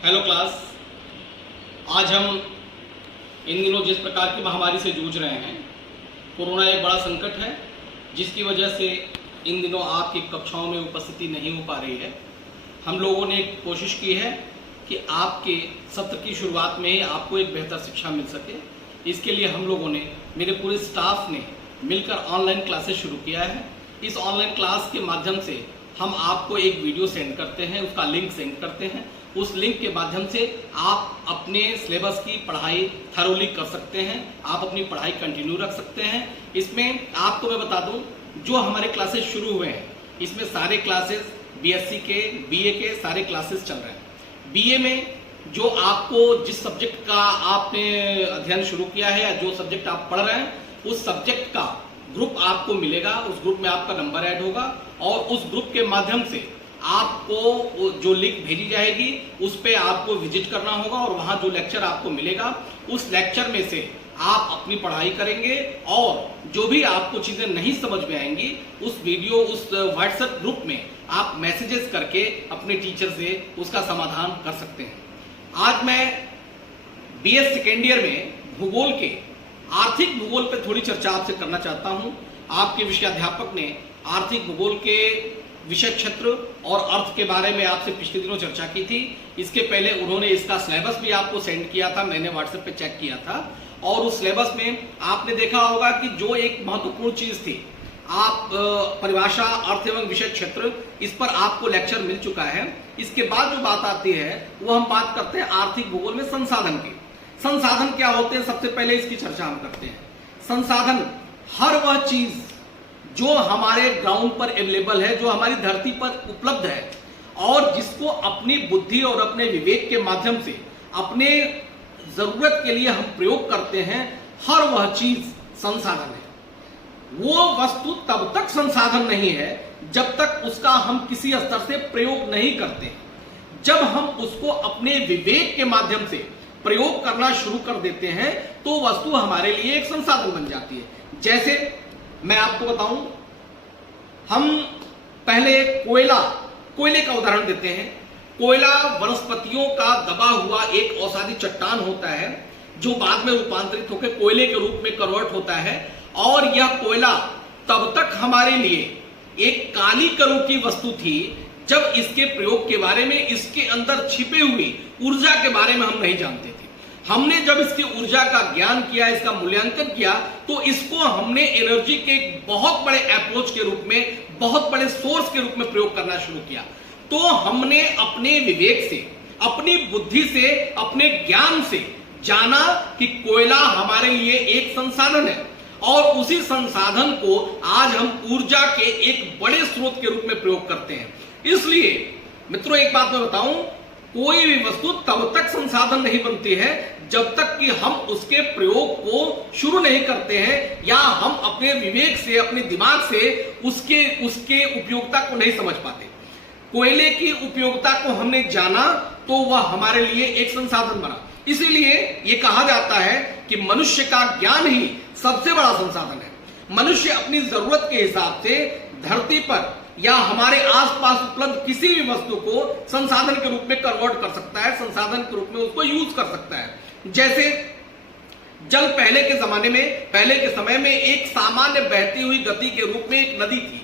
Hello class. आज हम इन दिनों जिस प्रकार की महामारी से जूझ रहे हैं, कोरोना एक बड़ा संकट है जिसकी वजह से इन दिनों आपकी कक्षाओं में उपस्थिति नहीं हो पा रही है। हम लोगों ने कोशिश की है कि आपके सत्र की शुरुआत में ही आपको एक बेहतर शिक्षा मिल सके। इसके लिए हम लोगों ने, मेरे पूरे स्टाफ ने मिलकर ऑनलाइन क्लासेस शुरू किया है। इस ऑनलाइन क्लास के माध्यम से हम आपको एक वीडियो सेंड करते हैं, उसका लिंक सेंड करते हैं। उस लिंक के माध्यम से आप अपने सिलेबस की पढ़ाई थरोली कर सकते हैं, आप अपनी पढ़ाई कंटिन्यू रख सकते हैं। इसमें आपको मैं बता दूं, जो हमारे क्लासेस शुरू हुए हैं इसमें सारे क्लासेस बीएससी के, बीए के सारे क्लासेस चल रहे हैं। बीए में जो आपको जिस सब्जेक्ट का आपने अध्ययन शुरू किया है या जो सब्जेक्ट आप पढ़ रहे हैं, उस सब्जेक्ट का ग्रुप आपको मिलेगा। उस ग्रुप में आपका नंबर ऐड होगा और उस ग्रुप के माध्यम से आपको जो लिंक भेजी जाएगी उस पे आपको विजिट करना होगा और वहां जो लेक्चर आपको मिलेगा उस लेक्चर में से आप अपनी पढ़ाई करेंगे और जो भी आपको चीजें नहीं समझ में आएंगी उस व्हाट्सएप ग्रुप में आप मैसेजेस करके अपने टीचर से उसका समाधान कर सकते हैं। आज मैं बीएस सेकेंड ईयर में भूगोल के आर्थिक भूगोल पे थोड़ी चर्चा आपसे करना चाहता हूं। आपके विषयाध्यापक ने आर्थिक भूगोल के विषय क्षेत्र और अर्थ के बारे में आपसे पिछले दिनों चर्चा की थी। इसके पहले उन्होंने इसका सिलेबस भी आपको सेंड किया था, मैंने व्हाट्सएप पे चेक किया था और उस सिलेबस में आपने देखा होगा कि जो एक महत्वपूर्ण चीज थी, आप परिभाषा, अर्थ एवं विषय क्षेत्र, इस पर आपको लेक्चर मिल चुका है। इसके बाद जो बात आती है वो हम बात करते हैं आर्थिक भूगोल में संसाधन की। संसाधन क्या होते हैं, सबसे पहले इसकी चर्चा हम करते हैं। संसाधन हर वह चीज जो हमारे ग्राउंड पर अवेलेबल है, जो हमारी धरती पर उपलब्ध है और जिसको अपनी बुद्धि और अपने विवेक के माध्यम से अपने जरूरत के लिए हम प्रयोग करते हैं, हर वह चीज संसाधन है। वो वस्तु तब तक संसाधन नहीं है जब तक उसका हम किसी स्तर से प्रयोग नहीं करते। जब हम उसको अपने विवेक के माध्यम से प्रयोग करना शुरू कर देते हैं तो वस्तु हमारे लिए एक संसाधन बन जाती है। जैसे मैं आपको बताऊं, हम पहले कोयले का उदाहरण देते हैं। कोयला वनस्पतियों का दबा हुआ एक औषधि चट्टान होता है जो बाद में रूपांतरित होकर कोयले के रूप में कन्वर्ट होता है और यह कोयला तब तक हमारे लिए एक काली कलर की वस्तु थी जब इसके प्रयोग के बारे में, इसके अंदर छिपे हुई ऊर्जा के बारे में हम नहीं जानते थे। हमने जब इसकी ऊर्जा का ज्ञान किया, इसका मूल्यांकन किया, तो इसको हमने एनर्जी के एक बहुत बड़े अप्रोच के रूप में, बहुत बड़े सोर्स के रूप में प्रयोग करना शुरू किया। तो हमने अपने विवेक से, अपनी बुद्धि से, अपने ज्ञान से जाना कि कोयला हमारे लिए एक संसाधन है और उसी संसाधन को आज हम ऊर्जा के एक बड़े स्रोत के रूप में प्रयोग करते हैं। इसलिए मित्रों, एक बात मैं बताऊं, कोई भी वस्तु तब तक संसाधन नहीं बनती है जब तक कि हम उसके प्रयोग को शुरू नहीं करते हैं या हम अपने विवेक से, अपने दिमाग से उसके उपयोगिता को नहीं समझ पाते। कोयले की उपयोगिता को हमने जाना तो वह हमारे लिए एक संसाधन बना। इसीलिए यह कहा जाता है कि मनुष्य का ज्ञान ही सबसे बड़ा संसाधन है। मनुष्य अपनी जरूरत के हिसाब से धरती पर या हमारे आसपास उपलब्ध किसी भी वस्तु को संसाधन के रूप में कन्वर्ट कर सकता है, संसाधन के रूप में उसको यूज कर सकता है। जैसे जल पहले के समय में एक सामान्य बहती हुई गति के रूप में एक नदी थी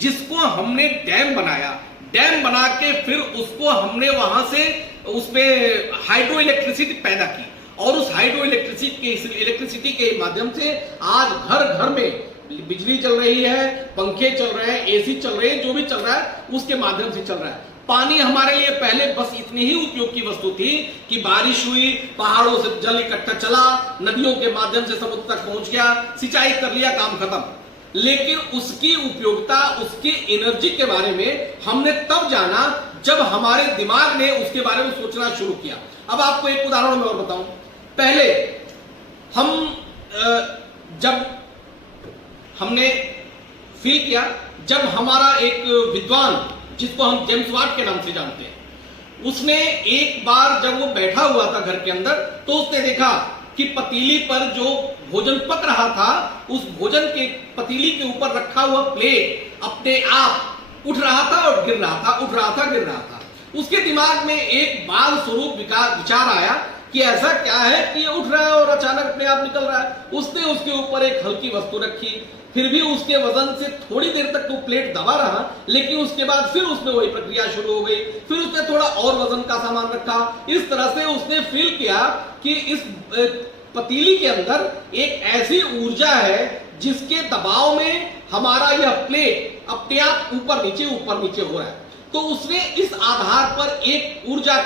जिसको हमने डैम बनाया। डैम बना के फिर उसको हमने वहां से उसमें हाइड्रो इलेक्ट्रिसिटी पैदा की और उस हाइड्रो इलेक्ट्रिसिटी के माध्यम से आज घर घर में बिजली चल रही है, पंखे चल रहे हैं, एसी चल रहे हैं, जो भी चल रहा है उसके माध्यम से चल रहा है। पानी हमारे लिए पहले बस इतनी ही उपयोग की वस्तु थी कि बारिश हुई, पहाड़ों से जल इकट्ठा चला, नदियों के माध्यम से समुद्र तक पहुंच गया, सिंचाई कर लिया, काम खत्म। लेकिन उसकी उपयोगिता, उसकी एनर्जी के बारे में हमने तब जाना जब हमारे दिमाग ने उसके बारे में सोचना शुरू किया। अब आपको एक उदाहरण मैं और बताऊं। पहले जब हमने फील किया, जब हमारा एक विद्वान जिसको हम जेम्स वाट के नाम से जानते हैं, उसने एक बार जब वो बैठा हुआ था घर के अंदर तो उसने देखा कि पतीली पर जो भोजन पक रहा था, उस भोजन के पतीली के ऊपर रखा हुआ प्लेट अपने आप उठ रहा था और गिर रहा था, उठ रहा था, गिर रहा था। उसके दिमाग में एक बाल स्वरूप विचार आया कि ऐसा क्या है कि ये उठ रहा है और अचानक अपने आप निकल रहा है। उसने उसके ऊपर एक हल्की वस्तु रखी, फिर भी उसके वजन से थोड़ी देर तक तो प्लेट दबा रहा, लेकिन उसके बाद फिर उसमें वही प्रक्रिया शुरू हो गई। फिर उसने थोड़ा और वजन का सामान रखा। इस तरह से उसने फील किया कि इस पतीली के अंदर एक ऐसी ऊर्जा है जिसके दबाव में हमारा यह प्लेट अपने आप ऊपर नीचे हो रहा है। तो उसने इस आधार पर एक ऊर्जा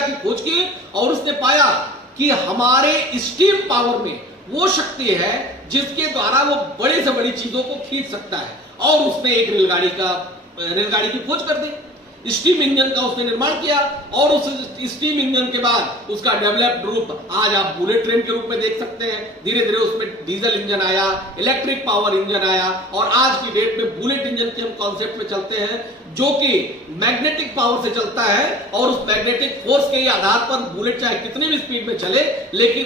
की खोज की और उसने पाया कि हमारे स्टीम पावर में वो शक्ति है जिसके द्वारा वो बड़े से बड़ी चीजों को खींच सकता है। और उसने एक रेलगाड़ी की खोज कर दी, स्टीम इंजन का उसने निर्माण किया और उस स्टीम इंजन के बाद उसका डेवलप्ड रूप आज आप बुलेट ट्रेन के रूप में देख सकते हैं। धीरे धीरे उसमें डीजल इंजन आया, इलेक्ट्रिक पावर इंजन आया और आज की डेट में बुलेट इंजन के हम कॉन्सेप्ट में चलते हैं जो कि मैग्नेटिक पावर से चलता है और उस मैग्नेटिक फोर्स के आधार पर बुलेट चाहे कितनी भी स्पीड में चले लेकिन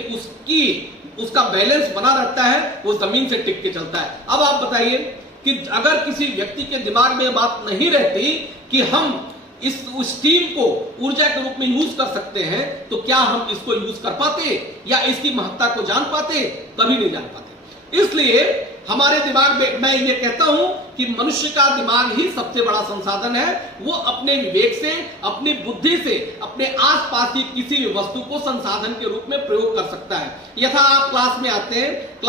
उसका बैलेंस बना रहता है, वो जमीन से टिक के चलता है। अब आप बताइए कि अगर किसी व्यक्ति के दिमाग में बात नहीं रहती कि हम इस स्टीम को ऊर्जा के रूप में यूज कर सकते हैं तो क्या हम इसको यूज कर पाते या इसकी महत्ता को जान पाते? कभी नहीं जान पाते। इसलिए हमारे दिमाग में मैं ये कहता हूं कि मनुष्य का दिमाग ही सबसे बड़ा संसाधन है। वो अपने विवेक से, अपनी बुद्धि से, अपने आसपास की किसी भी वस्तु को संसाधन के रूप में प्रयोग कर सकता है। यथा आप क्लास में आते हैं तो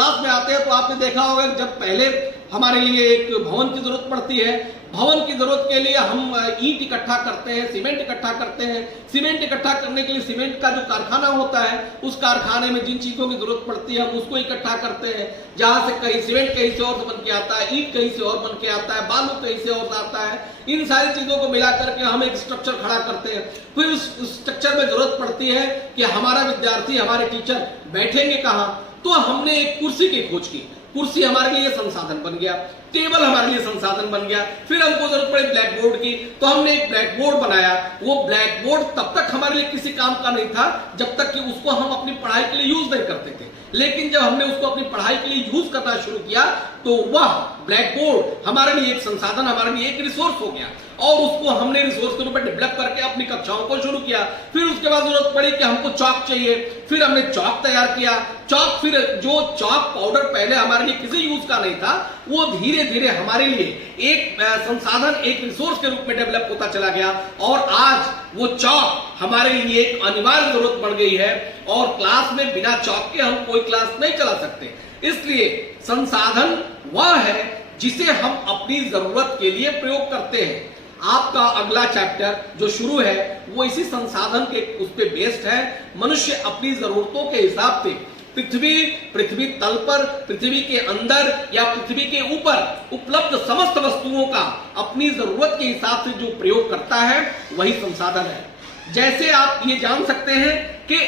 आपने देखा होगा जब पहले हमारे लिए एक भवन की जरूरत पड़ती है, भवन की जरूरत के लिए हम ईंट इकट्ठा करते हैं, सीमेंट इकट्ठा करते हैं। सीमेंट इकट्ठा करने के लिए सीमेंट का जो कारखाना होता है उस कारखाने में जिन चीजों की जरूरत पड़ती है हम उसको इकट्ठा करते हैं। जहां से कहीं सीमेंट कहीं से और बन के आता है, ईंट कहीं से और बन के आता है, बालू कहीं से और आता है। इन सारी चीजों को मिला करके हम एक स्ट्रक्चर खड़ा करते हैं। फिर उस स्ट्रक्चर में जरूरत पड़ती है कि हमारा विद्यार्थी, हमारे टीचर बैठेंगे कहाँ, तो हमने एक कुर्सी की खोज की। कुर्सी हमारे लिए संसाधन बन गया, टेबल हमारे लिए संसाधन बन गया। फिर हमको जरूरत पड़ी ब्लैक बोर्ड की, तो हमने एक ब्लैक बोर्ड बनाया। वो ब्लैक बोर्ड तब तक हमारे लिए किसी काम का नहीं था जब तक कि उसको हम अपनी पढ़ाई के लिए यूज नहीं करते थे। लेकिन जब हमने उसको अपनी पढ़ाई के लिए यूज करना शुरू किया तो वह ब्लैक बोर्ड हमारे लिए एक संसाधन, हमारे लिए एक रिसोर्स हो गया और उसको हमने रिसोर्स के रूप में डेवलप करके अपनी कक्षाओं को शुरू किया। फिर उसके बाद जरूरत पड़ी कि हमको चॉक चाहिए, फिर हमने चॉक तैयार किया। चॉक, फिर जो चॉक पाउडर पहले हमारे लिए किसी यूज का नहीं था वो धीरे धीरे हमारे लिए एक संसाधन, एक रिसोर्स के रूप में डेवलप होता चला गया और आज वो चॉक हमारे लिए एक अनिवार्य जरूरत पड़ गई है और क्लास में बिना चॉक के हम कोई क्लास नहीं चला सकते। इसलिए संसाधन वह है जिसे हम अपनी जरूरत के लिए प्रयोग करते हैं। आपका अगला चैप्टर जो शुरू है वो इसी संसाधन के उस पे बेस्ड है। मनुष्य अपनी जरूरतों के हिसाब से पृथ्वी तल पर, पृथ्वी के अंदर या पृथ्वी के ऊपर उपलब्ध समस्त वस्तुओं का अपनी जरूरत के हिसाब से जो प्रयोग करता है वही संसाधन है। जैसे आप ये जान सकते हैं कि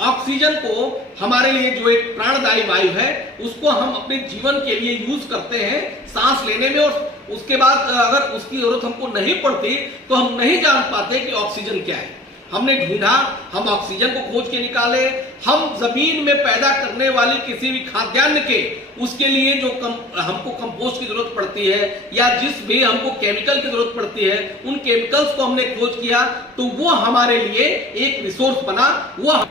ऑक्सीजन को हमारे लिए जो एक प्राणदायी वायु है उसको हम अपने जीवन के लिए यूज करते हैं सांस लेने में, और उसके बाद अगर उसकी जरूरत हमको नहीं पड़ती तो हम नहीं जान पाते कि ऑक्सीजन क्या है। हमने ढूंढा, हम ऑक्सीजन को खोज के निकाले। हम जमीन में पैदा करने वाली किसी भी खाद्यान्न के उसके लिए जो हमको कंपोस्ट की जरूरत पड़ती है या जिस भी हमको केमिकल की जरूरत पड़ती है उन केमिकल्स को हमने खोज किया तो वो हमारे लिए एक रिसोर्स बना। वो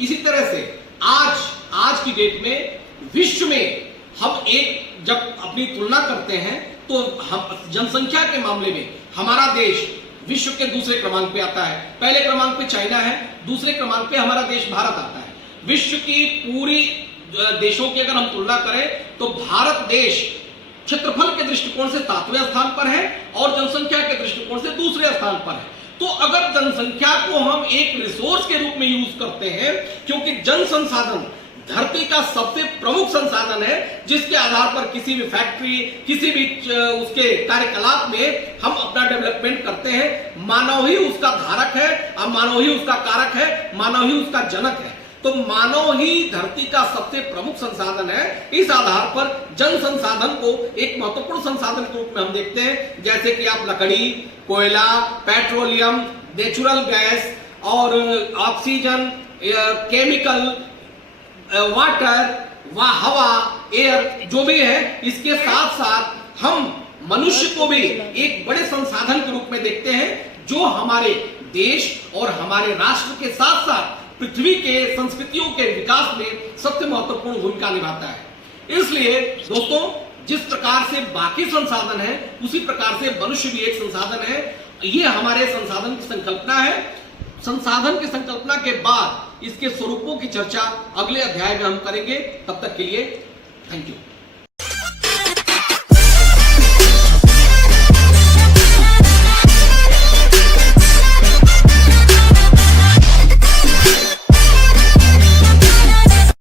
इसी तरह से आज की डेट में विश्व में हम एक जब अपनी तुलना करते हैं तो हम जनसंख्या के मामले में हमारा देश विश्व के दूसरे क्रमांक पे आता है। पहले क्रमांक पे चाइना है, दूसरे क्रमांक पे हमारा देश भारत आता है। विश्व की पूरी देशों की अगर हम तुलना करें तो भारत देश क्षेत्रफल के दृष्टिकोण से 7वें स्थान पर है और जनसंख्या के दृष्टिकोण से दूसरे स्थान पर है। तो अगर जनसंख्या को हम एक रिसोर्स के रूप में यूज करते हैं, क्योंकि जन संसाधन धरती का सबसे प्रमुख संसाधन है जिसके आधार पर किसी भी फैक्ट्री, किसी भी उसके कार्यकलाप में हम अपना डेवलपमेंट करते हैं। मानव ही उसका धारक है और मानव ही उसका कारक है, मानव ही उसका जनक है। तो मानव ही धरती का सबसे प्रमुख संसाधन है। इस आधार पर जन संसाधन को एक महत्वपूर्ण संसाधन के रूप में हम देखते हैं। जैसे कि आप लकड़ी, कोयला, पेट्रोलियम, नेचुरल गैस और ऑक्सीजन, केमिकल, वाटर, हवा, एयर जो भी है, इसके साथ साथ हम मनुष्य को भी एक बड़े संसाधन के रूप में देखते हैं, जो हमारे देश और हमारे राष्ट्र के साथ साथ पृथ्वी के संस्कृतियों के विकास में सबसे महत्वपूर्ण भूमिका निभाता है। इसलिए दोस्तों, जिस प्रकार से बाकी संसाधन है, उसी प्रकार से मनुष्य भी एक संसाधन है। ये हमारे संसाधन की संकल्पना है। संसाधन की संकल्पना के बाद इसके स्वरूपों की चर्चा अगले अध्याय में हम करेंगे। तब तक के लिए थैंक यू।